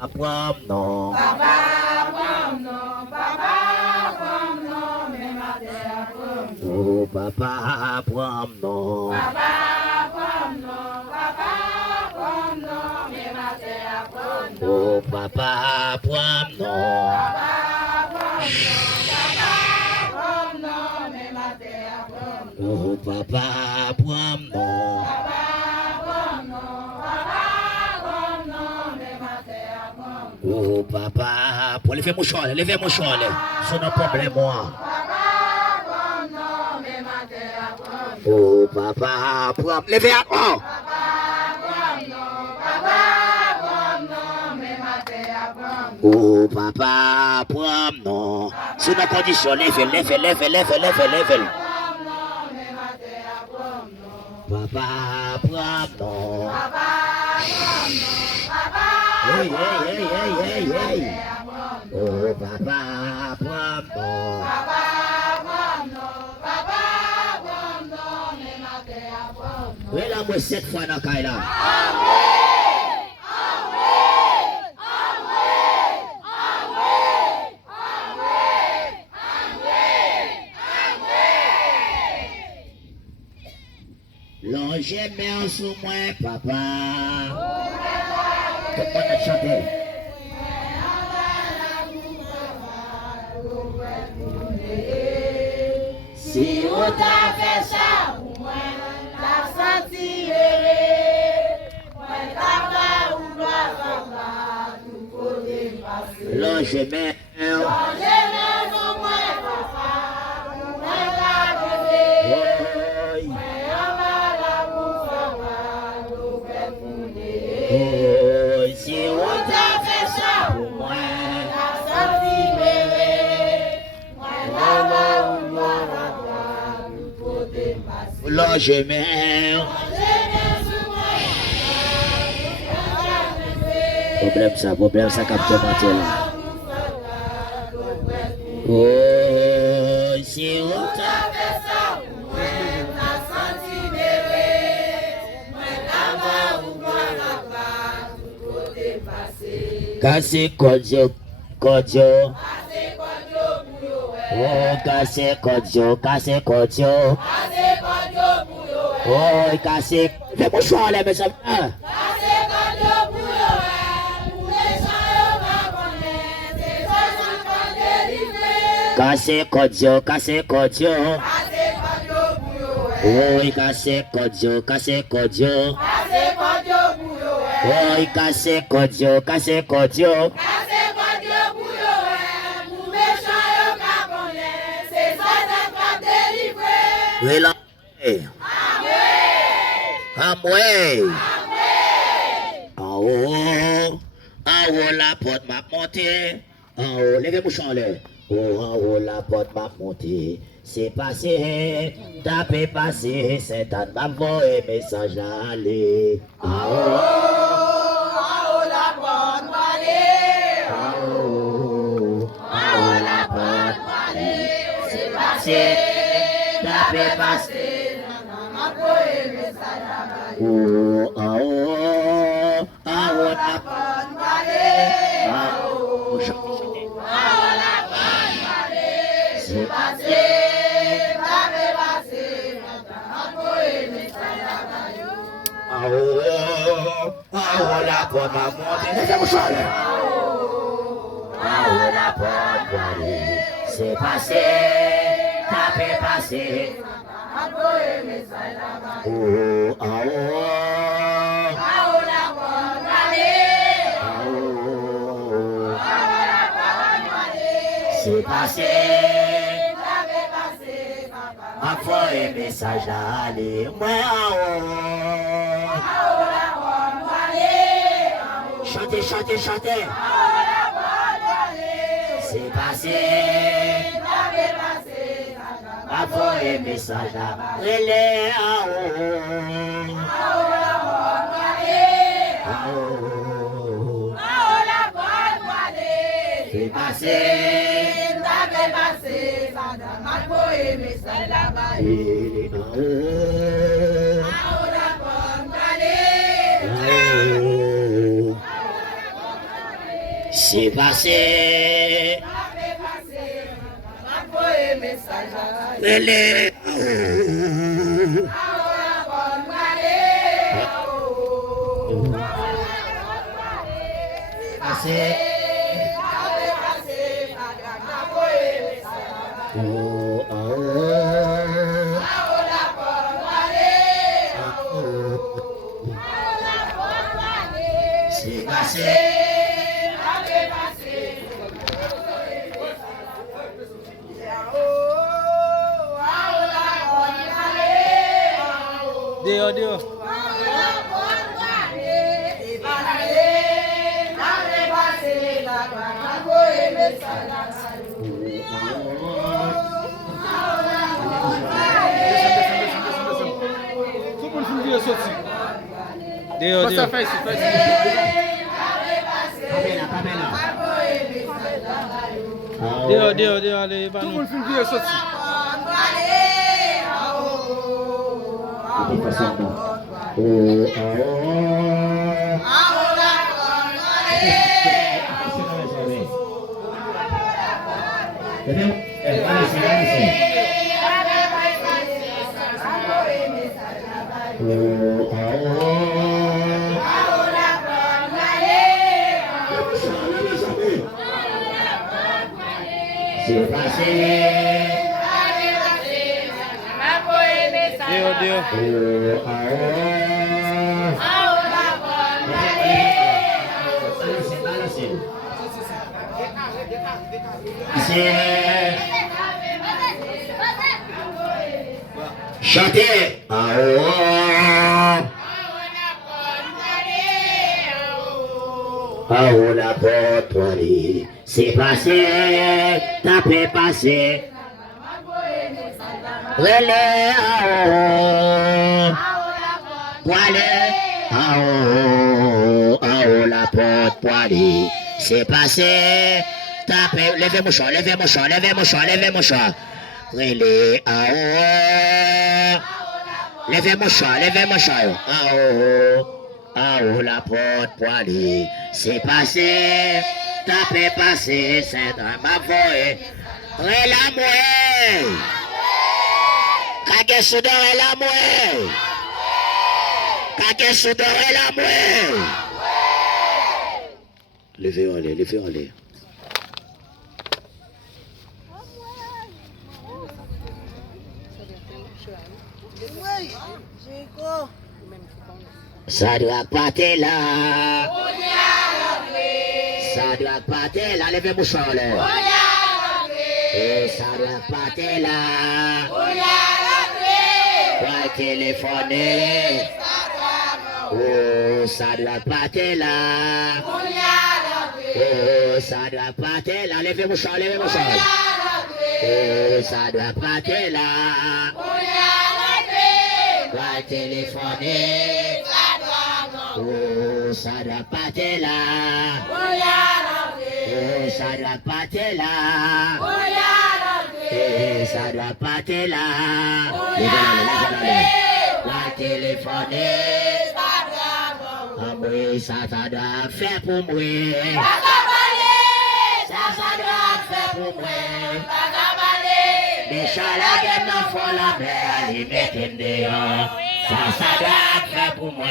Papa, non. Papa, non. Papa, non. Mais ma terre, Oh, papa, non. Papa, non. Papa, non. Mais ma terre, Oh, papa, non. Oh, papa, non. Oh, papa, levez mon chôle, c'est un problème, moi. Oh, papa, levez à moi. Oh, papa, non. C'est une condition, levez. Papa, non. Hey. Oh, papa, non. Oui, là, moi, 7 fois dans le là. L'ange est sous moi, papa. Tout le monde a chanté. Si on t'a fait ça, moi, t'as senti l'ange est si on t'a fait ça pour moi, l'ange est problème ça capte mental là. Oh, si on t'a fait ça pour moi, t'as senti bébé, moi là-bas ou moi là-bas, tout côté passé. Cassé Kodjo. Oh, cassé Kodjo. Oh, cassé. Fais mon choix là, mes amis. Cassé Kodjo. Oh, cassé Kodjo. Oh, cassé Kodjo. Oui, là. Amoué. En haut, la porte m'a monté. En haut, levez bouchon là. Oh, en haut, la porte m'a monté. C'est passé, tapé passé, c'est un m'envoie message aller. En haut, la porte m'a la porte m'a c'est passé, tapé passé. Oh, la bonne c'est passé, la bonne c'est passé, tapé passé. C'est passé, ma foi et message aller, moi chantez. C'est passé, ma foi et message aller, c'est passé, ça donne ma poémie, c'est là-bas. c'est passé. Relais. Passé. Oh, c'est passé. Dehors. Tout le monde filme bien sorti. Dehors. Fais ici. Dehors, allez, tout le monde filme bien sorti. C'est passé. Dehors. Chantez. Oh, la porte poignée, c'est passé, tapé passé. Relais, poignée, la porte poignée, c'est passé, tapé, levez mon chant. Relais, levez mon chant. La porte poignée, c'est passé, tapé passé, c'est dans ma voix. La mouée, kage soudor la mouée, kage soudor la mouée. Levez en l'air. Ça doit pas être là. Ça doit pas être là. Levez mon chant là. Et ça doit pas être là. Pour téléphoner. Oh, ça doit pas être là. Oh, ça doit pas être là. Levez mon chant. Oh, ça doit pas être là. Pour téléphoner. Oh, ça doit pas être là. Oh, ça doit pas être là. Oh, ça doit pas être là. La téléphoner. Oui, ça doit faire pour moi. Ça doit faire pour moi. Déjà la gueule n'a pas la mer, il met dehors. Ça doit faire pour moi.